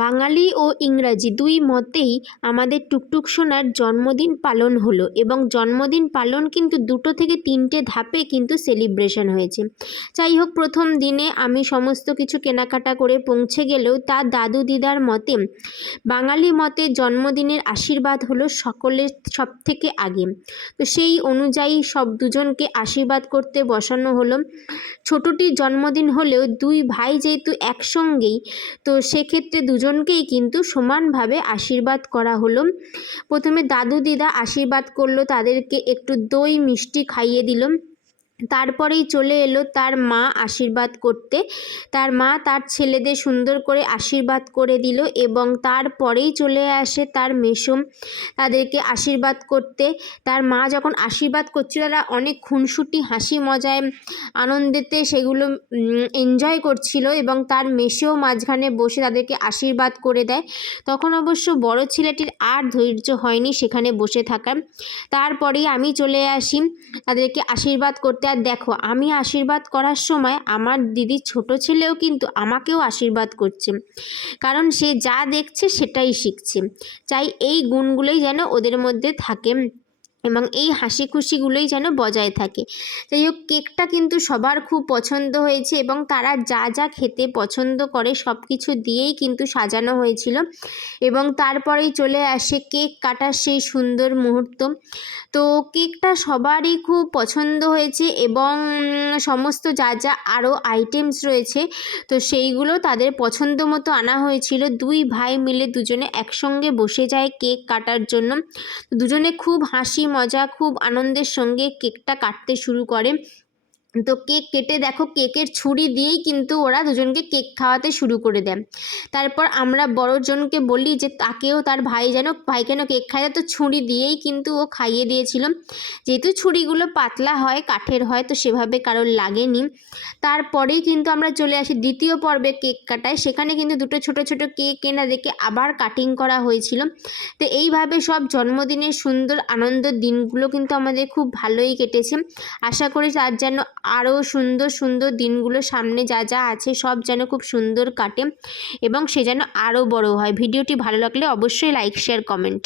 বাঙালি ও ইংরাজি দুই মতেই আমাদের টুকটুক সোনার জন্মদিন পালন হলো এবং জন্মদিন পালন কিন্তু দুটো থেকে তিনটে ধাপে কিন্তু সেলিব্রেশন হয়েছে। যাই হোক প্রথম দিনে আমি সমস্ত কিছু কেনাকাটা করে পৌঁছে গেলেও তার দাদু দিদার মতে, বাঙালি মতে জন্মদিনের আশীর্বাদ হলো সকলের সব থেকে আগে। তো সেই অনুযায়ী সব দুজনকে আশীর্বাদ করতে বসানো হলো। ছোটটির জন্মদিন হলেও দুই ভাই যেহেতু একসঙ্গেই, তো সেক্ষেত্রে দুজনকেই কিন্তু সমানভাবে আশীর্বাদ করা হলো। প্রথমে দাদু দিদা আশীর্বাদ করল, তাদেরকে একটু দই মিষ্টি খাইয়ে দিল। তারপরেই চলে এলো তার মা আশীর্বাদ করতে। তার মা তার ছেলেদের সুন্দর করে আশীর্বাদ করে দিল এবং তারপরেই চলে আসে তার মেসুম তাদেরকে আশীর্বাদ করতে। তার মা যখন আশীর্বাদ করছিল, তারা অনেক খুনসুটি, হাসি মজায়, আনন্দেতে সেগুলো এনজয় করছিল এবং তার মেসেও মাঝখানে বসে তাদেরকে আশীর্বাদ করে দেয়। তখন অবশ্য বড় ছেলেটির আর ধৈর্য হয়নি সেখানে বসে থাকার। তারপরেই আমি চলে আসি তাদেরকে আশীর্বাদ করতে। আর দেখো, আমি আশীর্বাদ করার সময় আমার দিদির ছোট ছেলেও কিন্তু আমাকেও আশীর্বাদ করছে। কারণ সে যা দেখছে সেটাই শিখছে। চাই এই গুণগুলোই যেন ওদের মধ্যে থাকে। এবং এই হাসি খুশিগুলোই যেন বজায় থাকে। যাই হোক কেকটা কিন্তু সবার খুব পছন্দ হয়েছে এবং তারা যা যা খেতে পছন্দ করে সব কিছু দিয়েই কিন্তু সাজানো হয়েছিল। এবং তারপরেই চলে আসে কেক কাটার সেই সুন্দর মুহূর্ত। তো কেকটা সবারই খুব পছন্দ হয়েছে এবং সমস্ত যা যা আরও আইটেমস রয়েছে, তো সেইগুলো তাদের পছন্দ মতো আনা হয়েছিল। দুই ভাই মিলে দুজনে একসঙ্গে বসে যায় কেক কাটার জন্য। দুজনে খুব হাসি মজা খুব আনন্দের সঙ্গে কেকটা কাটতে শুরু করে। তো কেক কেটে দেখো, কেকের ছুরি দিয়েই কিন্তু ওরা দুজনকে কেক খাওয়াতে শুরু করে দেয়। তারপর আমরা বড়জনকে বলি যে, তাকেও তার ভাই যেন ভাই কেন কেক খায়। তো ছুরি দিয়েই কিন্তু ও খাইয়ে দিয়েছিল। যেহেতু ছুরিগুলো পাতলা হয়, কাঠের হয়, তো সেভাবে কারোর লাগেনি। তারপরেই কিন্তু আমরা চলে আসি দ্বিতীয় পর্বে কেক কাটায়। সেখানে কিন্তু দুটো ছোট ছোট কেক কেনা দেখে আবার কাটিং করা হয়েছিল। তো এইভাবে সব জন্মদিনের সুন্দর আনন্দ দিনগুলো কিন্তু আমাদের খুব ভালোই কেটেছে। আশা করি তার যেন আরও সুন্দর সুন্দর দিনগুলো সামনে যা যা আছে সব যেন খুব সুন্দর কাটে এবং সে যেন আরও বড় হয়। ভিডিওটি ভালো লাগলে অবশ্যই লাইক শেয়ার কমেন্ট